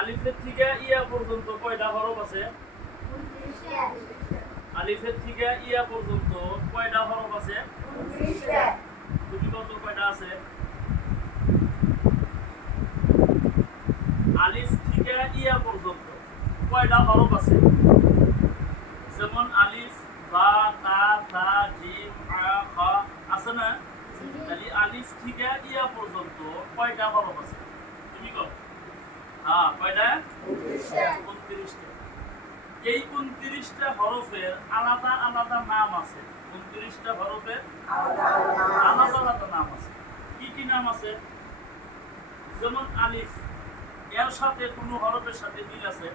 আলিফের থেকে ইয়া পর্যন্ত কয়টা হরফ আছে? আলিফের থেকে ইয়া পর্যন্ত কয়টা হরফ আছে? তুমি কত কয়টা আছে? আলিফ থেকে ইয়া পর্যন্ত কয়টা হরফ আছে? যেমন আলিফ বা তা তা, জিম, আ, খা, আছে না? তাহলে আলিফ থেকে ইয়া পর্যন্ত কয়টা হরফ আছে? এই উনত্রিশটা হরফের আলাদা আলাদা নাম আছে। উনত্রিশটা হরফের আলাদা আলাদা নাম আছে। কি কি নাম আছে? যেমন আলিফ, এর সাথে কোনো হরফের সাথে মিল আছে?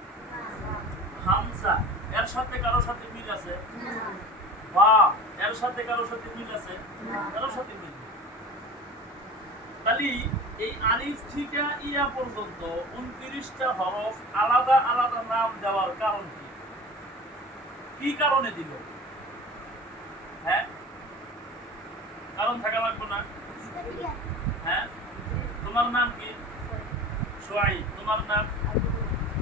হামজা এর সাথে কারোর সাথে মিল আছে? বা, এর সাথে কারোর সাথে মিল আছে? কারোর সাথে মিল। তাহলে এই আলিফ থেকে ইয়া পর্যন্ত উনত্রিশটা হরফ আলাদা আলাদা নাম দেওয়ার কারণ কি? কি কারণে দিল? হ্যাঁ? কারণ থাকা লাগবে না? হ্যাঁ? তোমার নাম কি? সোয়াই তোমার নাম?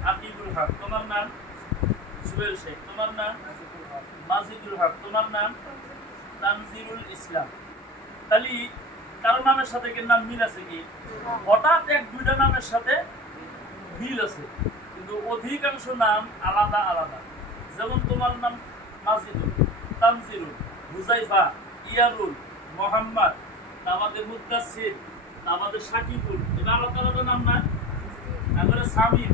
আকিবুল হক। তোমার নাম? সুহেল শেখ। তোমার নাম? মাজিদুল হক। তোমার নাম? তানজিরুল ইসলাম। তাহলে কারও নামের সাথে কি নাম মিল আছে কি? হঠাৎ এক দুইটা নামের সাথে মিল আছে। কিন্তু অধিকাংশ নাম আলাদা আলাদা। যেমন তোমার নাম মাজিদুল তানজিরুল হুজাইফা ইয়ারুল, মোহাম্মদ আমাদের মুদাসির আমাদের সাকিবুল। এটা আলাদা আলাদা নাম না? তারপরে সামির।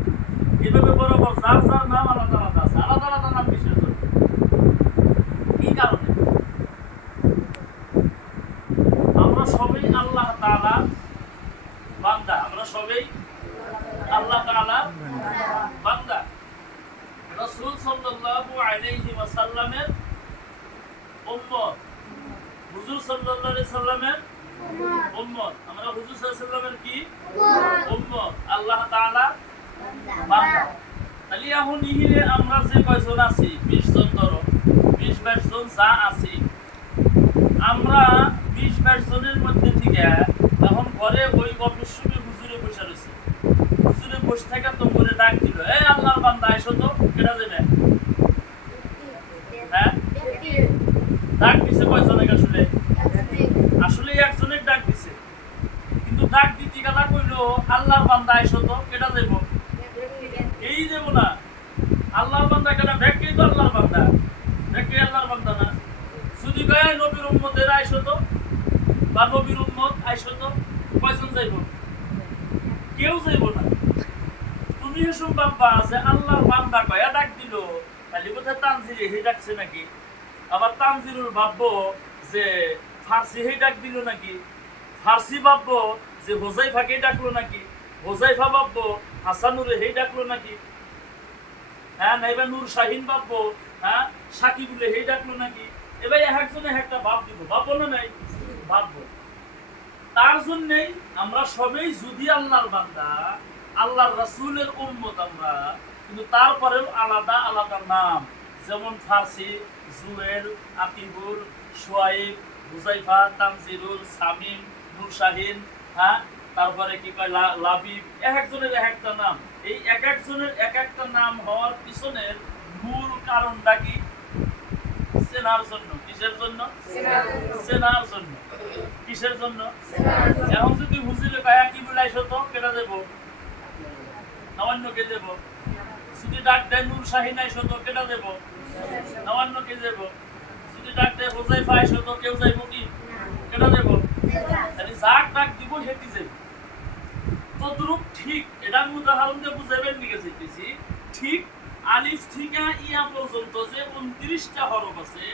এভাবে বরাবর যার যার নাম আলাদা আলাদা আছে আলাদা আলাদা নাম কিসের জন্য কি কারণে আমরা সবাই আল্লাহ বান্দা, আমরা সবাই আল্লাহ বান্দা। উম্মত। হুজুর সাল্লামের উম্মত। আমরা হুজুর কি? উম্মত। আল্লাহ বান্দা। তাহলে এখন ইহিরে আমরা যে কয়জন আছি? বিশ জন ধরো। বিশ বাইশ জন যা আছি। আমরা বিশ বাইশ জনের মধ্যে থেকে এখন ঘরে ওই অফিস রুমে হুজুরে বসে রয়েছে। হুজুরে বসে থাকা তো করে ডাক দিল এই আল্লাহর বান্দা আইসো তো কেটা দেবে হ্যাঁ? ডাক দিছে কয়জনে আসলে? আসলে একজনের ডাক দিছে। কিন্তু ডাক দিতে গেলা কইলো, আল্লাহর বান্দা আইসো তো কেটা দেব এই দেব না? আল্লাহর বান্দা কেটা ভেককেই তো আল্লাহর বান্দা। ভেককে আল্লাহর বান্দা না। যদি কয় নবীর উম্মতের আইসো তো। বা নবীর উম্মত কয়জন যাইব? কেউ যাইব তুমি হেসুম বাবা যে আল্লাহর ডাক দিল খালি কোথায় তানজিরে হে ডাকছে যে ফার্সি হে ডাক নাকি? ফার্সি ভাববো যে হোজাইফাকে ডাকলো নাকি? নাকি? হ্যাঁ নাইবা নূর শাহিন ভাববো হ্যাঁ সাকিবুলে হে ডাকলো নাকি? এবার এক একজনে একটা ভাব দিব, ভাববো না নাই? ভাববো তার জন্যেই আমরা সবাই যদি আল্লাহর বান্দা, আল্লাহর রাসূলের উম্মত আমরা, কিন্তু তারপরেও আলাদা আলাদা নাম। যেমন ফার্সি, জুয়েল, আকিবুল, সোয়াইব হুজাইফা তানজিরুল, সামিম নূর শাহিন হ্যাঁ? তারপরে কি কয় লাবিব, এক একজনের এক একটা নাম। এই এক একজনের এক একটা নাম হওয়ার পিছনের মূল কারণটা কি? চেনার জন্য কিসের জন্য? চেনার জন্য। কিসের জন্য? এখন যদি হুজুরে কয়া কি বুলাইছো তো? কেটা দেব? না অন্যকে দেব। যদি ডাক দেয় নূর শাহিন আইসো তো? কেটা দেব? না অন্যকে দেব। যদি ডাক দেয় তো? কেউ যাইব কি? কেটা দেব? তাহলে যাক ডাক দিব সেটি যাইব। তদ্রুপ ঠিক এটা উদাহরণ দিয়ে বুঝাইবেন দিকে চাইতেছি ঠিক আলিফ থেকে ইয়া পর্যন্ত যে উনত্রিশটা হরফ আছে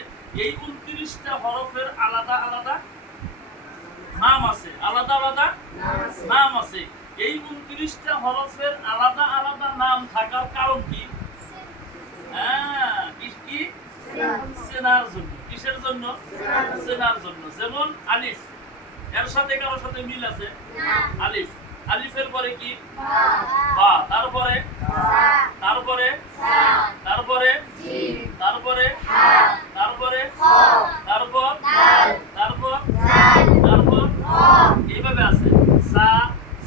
এই উনত্রিশটা হরফের আলাদা আলাদা নাম আছে আলাদা আলাদা নাম আছে। এই উনত্রিশটা হরফের আলাদা আলাদা নাম থাকার কারণ কি? হ্যাঁ কি- কি? জন্য। কিসের জন্য? চেনার জন্য। যেমন আলিফ এর সাথে কারোর সাথে মিল আছে? আলিফ। আলিফের পরে কি? বা। তারপরে তারপরে তারপরে তারপরে তারপর তারপর তারপর এইভাবে আছে সা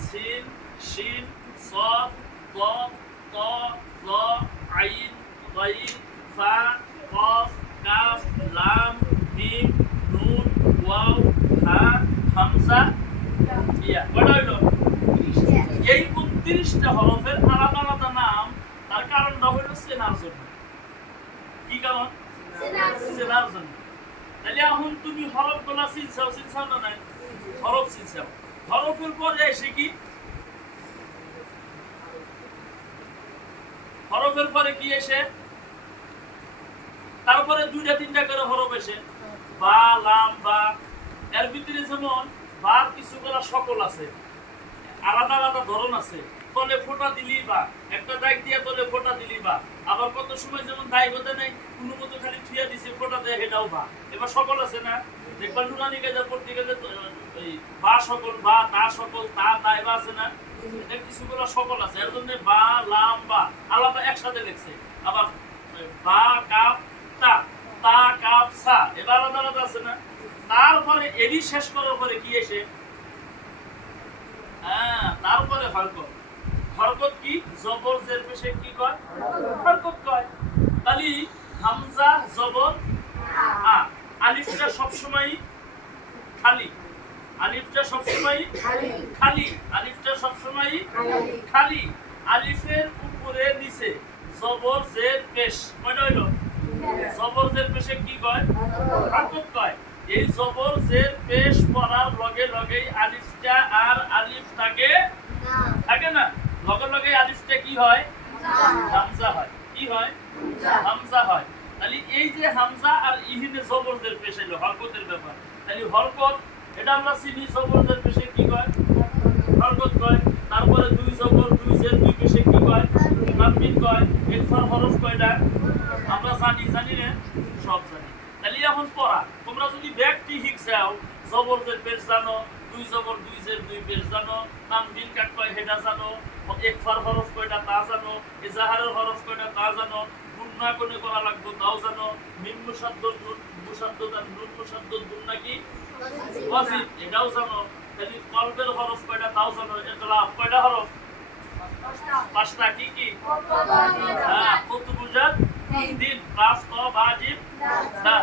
সিন শিন সদ দ গয়িন ফা কফ কাফ লাম মিম নুন ওয়াও হা হামজা ইয়া কয়টা হইল এই উনত্রিশটা হরফের আলাদা আলাদা নাম তার কারণটা হইল চেনার জন্য। কি কারণ? চেনার জন্য। তাহলে এখন তুমি হরফগুলা চিনছাও চিনছাও না নাই? হরফ চিনছাও হরফের পরে এসে কি? হরফের পরে কি এসে? তারপরে দুইটা তিনটা করে হরফ এসে। বা লাম বা। এর ভিতরে যেমন বার কিছুগুলা সকল আছে। আলাদা আলাদা ধরন আছে। তলে ফোঁটা দিলি বা, একটা দাগ দিয়ে তলে ফোঁটা দিলি বা, আবার কত সময় যেমন দায় হতে নাই, কোনো মতো খালি থুয়া দিছে, ফোঁটা দেয় সেটাও বা। এবার সকল আছে না? দেখবা নুরানি কাজে পড়তে গেলে বা সকল, বা, তা সকল, তা দায় বা আছে না? এর কিছুগুলো সকল আছে। এর জন্য বা, লাম, বা আলাদা একসাথে লিখছে। আবার বা, কাপ, তা তা, কাপ, সা, এবার আলাদা আলাদা আছে না? তারপরে এডি শেষ করার পরে কি এসে? হ্যাঁ হরকত। হরকত কি? জবর জের পেশে কি কয়? হরকত কয়। তালি হামজা, জবর আলিফটা সব সময় খালি। আলিফটা সব সময় খালি। আলিফটা সব সময় খালি। আলিফের উপরে নিচে জবর, জের, পেশ। কয়টা হইল? জবর, জের, পেশে কি কয়? হরকত কয়। এই জবর, জের, পেশ পড়ার লগে, লগেই আলিফটা আর আলিফ থাকে থাকে না? লগে লগে আলিফটা কি হয়? হামজা হয়। কি হয়? হামজা হয়। তাহলে এই যে হামজা আর ইহিনে জবরদের পেশ এলো হরকতের ব্যাপার। তাহলে হরকত, এটা আমরা চিনি, জবরদের পেশে কি কয়? হরকত কয়। তারপরে দুই জবর, দুই জের, দুই পেশে কি কয়? তানবিন কয়। ইরফার হরফ কয়টা? আমরা জানি জানি না? সব জানি। তাহলে এখন পড়া, তোমরা যদি ব্যক্তি শিখছাও জবরদের পেশ জানো দুই জবর দুই জের দুই পেশ জানো। তানবিন কাট কয় হেডা জানো। একফার হরফ কয়টা তা জানো। এজাহারের হরফ কয়টা তা জানো। গুন্না কোনে করা লাগবে তাও জানো। মিম মুসাদ্দ নুন মুসাদ্দ আর নুন মুসাদ্দ গুন্না কি? ওয়াজিব এটাও জানো। তাহলে কলবের হরফ কয়টা তাও জানো। এগুলা কয়টা হরফ পাঁচটা কি কি? হ্যাঁ কত বুঝার দিন কাফ ক বা জিম। দাল